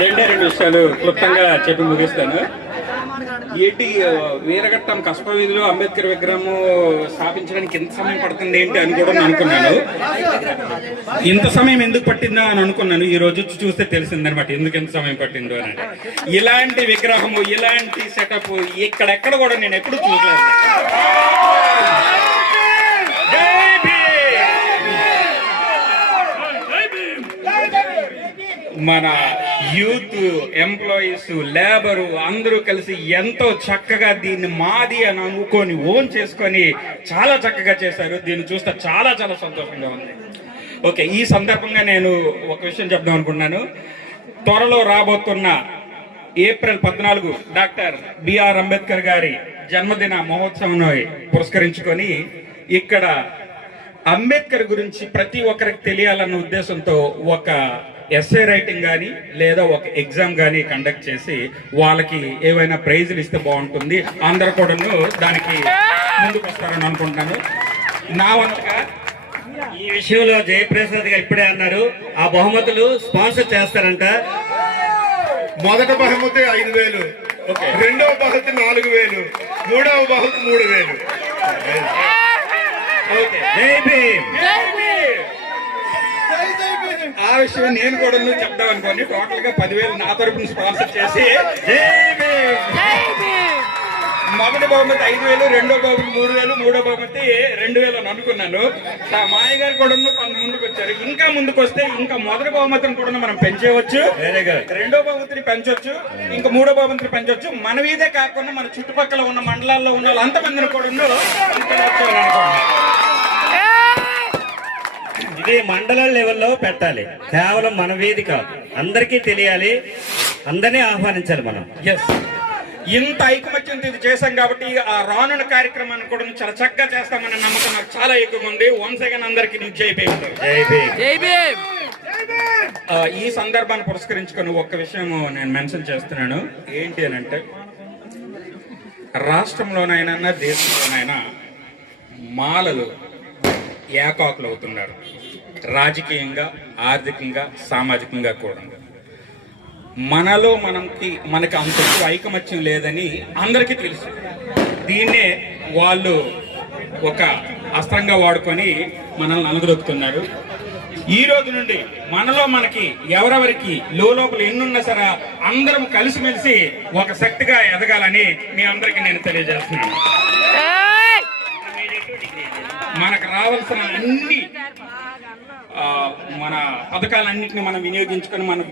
రెండు విషయాలు క్లుప్తంగా చెప్పి ముగిస్తాను. ఏంటి వీరఘట్టం కస్బ వీధిలో అంబేద్కర్ విగ్రహం స్థాపించడానికి ఎంత సమయం పడుతుంది ఏంటి అని కూడా అనుకున్నాను. ఇంత సమయం ఎందుకు పట్టిందా అని అనుకున్నాను. ఈ రోజు చూస్తే తెలిసిందనమాట ఎందుకు ఎంత సమయం పట్టిందో అని. ఇలాంటి విగ్రహము, ఇలాంటి సెటప్ ఇక్కడెక్కడ కూడా నేను ఎప్పుడు చూడలేదు. మన యూత్, ఎంప్లాయీస్, లేబరు అందరూ కలిసి ఎంతో చక్కగా దీన్ని మాది అని అనుకొని ఓన్ చేసుకొని చాలా చక్కగా చేశారు. దీన్ని చూస్తే చాలా చాలా సంతోషంగా ఉంది. ఓకే, ఈ సందర్భంగా నేను ఒక విషయం చెప్దాం అనుకున్నాను. త్వరలో రాబోతున్న ఏప్రిల్ 14 డాక్టర్ బిఆర్ అంబేద్కర్ గారి జన్మదిన మహోత్సవం పురస్కరించుకొని ఇక్కడ అంబేద్కర్ గురించి ప్రతి ఒక్కరికి తెలియాలన్న ఉద్దేశంతో ఒక ఎస్ఏ రైటింగ్ కానీ లేదా ఒక ఎగ్జామ్ కానీ కండక్ట్ చేసి వాళ్ళకి ఏవైనా ప్రైజులు ఇస్తే బాగుంటుంది. అందరూ కూడా దానికి ముందుకు వస్తారని అనుకుంటున్నాను. నా వంతుగా ఈ విషయంలో జయప్రసాద్ గారు ఇప్పుడే అన్నారు, ఆ బహుమతులు స్పాన్సర్ చేస్తారంట. మొదటి బహుమతి 5,000, రెండవ బహుమతి 4,000, మూడవ బహుమతి 3,000. జై భీమ్. ఆ విషయం నేను కూడా చెప్దాం అనుకోండి. టోటల్ గా 10,000 నా తరపున స్పాన్సర్ చేసి మొదటి బహుమతి 5,000, రెండో బహుమతి 3,000, మూడో బహుమతి 2,000 అని అనుకున్నాను. మాయ గారు కూడా కొంత ముందుకు వచ్చారు. ఇంకా ముందుకు వస్తే ఇంకా మొదటి బహుమతిని కూడా మనం పెంచేయవచ్చు, రెండో బహుమతిని పెంచవచ్చు, ఇంకా మూడో బహుమతిని పెంచవచ్చు. మన వీధే కాకుండా మన చుట్టుపక్కల ఉన్న మండలాల్లో ఉన్న వాళ్ళు అంతమందిని కూడా ఇది మండల లెవెల్లో పెట్టాలి, కేవలం మన వీధి కాదు, అందరికీ తెలియాలి, అందరినీ ఆహ్వానించాలి మనం. ఎస్, ఇంత ఐకమత్యంతో ఇది చేశాం కాబట్టి ఆ రానున్న కార్యక్రమాన్ని కూడా చాలా చక్కగా చేస్తామన్న నమ్మకం నాకు చాలా ఎక్కువ ఉంది. వన్స్ అగైన్ అందరికి జై భీమ్. ఈ సందర్భాన్ని పురస్కరించుకొని ఒక్క విషయం నేను మెన్షన్ చేస్తున్నాను. ఏంటి అని అంటే, రాష్ట్రంలోనైనా దేశంలోనైనా మాలలు ఏకాకులు అవుతున్నారు, రాజకీయంగా, ఆర్థికంగా, సామాజికంగా కూడా. మనలో మనకి అంత ఐకమత్యం లేదని అందరికీ తెలుసు. దీన్నే వాళ్ళు ఒక అస్త్రంగా వాడుకొని మనల్ని అనగదొక్కుతున్నారు. ఈ రోజు నుండి మనలో మనకి ఎవరెవరికి లోపల ఎన్నున్నా సరే అందరం కలిసిమెలిసి ఒక శక్తిగా ఎదగాలని మీ అందరికీ నేను తెలియజేస్తున్నాను. మనకు రావాల్సిన అన్ని మన పథకాలన్నింటినీ మనం వినియోగించుకొని మనం